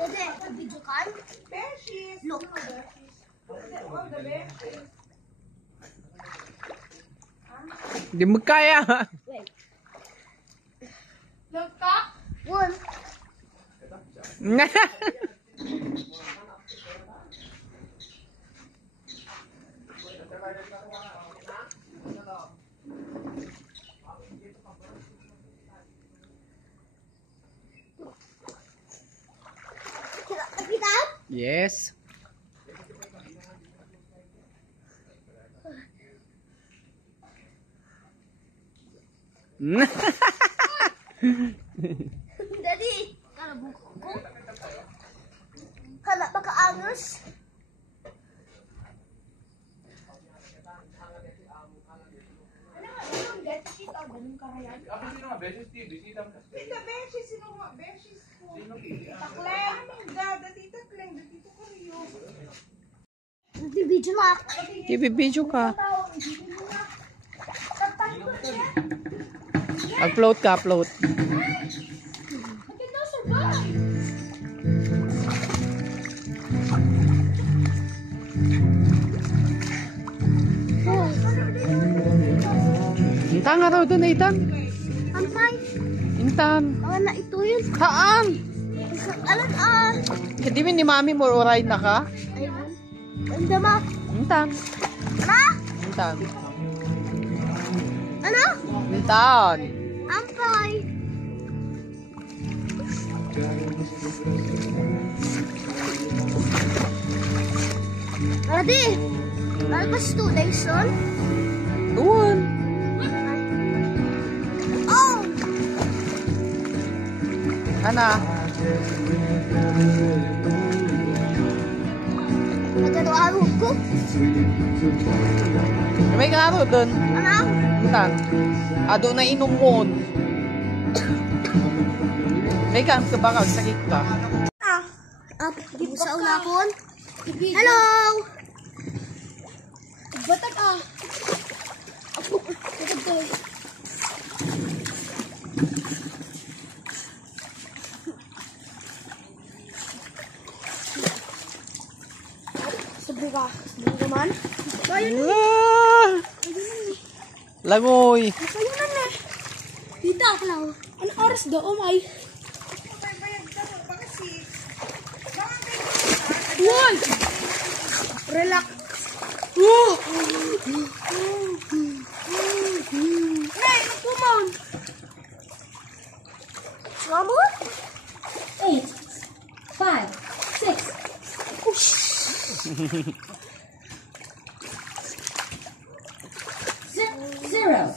Pwede, video cam? Look. Hindi mo kaya. Wait. Look ka? One. Kita? Yes. Daddy, kala buko ko? Kala baka angus? Tita Beshi, sino nga? Beshi ko. Takleng. Tita Kleng. Dito ko rin. Nagbibidyo na ako. Ibibidyo ka. Upload ka, upload. Intang nga raw doon, Intang. Ampay. Intang. Na ito yun. Haan! Alan. Hindi mo ni mami mo oray na ka? Ayun. Ganda ma. Intang. Ma? Intang. Ano? Intang. Ampay. Ready? Alpas 2 days son? Doon. Oh! Ana. Nagano ko? May karo doon. Ano? Intang. Ado na inumon. May kang kabakal, sakit ka. Busa una kon. Hello! Batak Sabi ka. Sabi naman. Langoy. Ayun na. Dito ako lang. Ano oras do? Oh my. One! Relax. Oh! Hey, come on. Mama? 8, 5, 6. 0.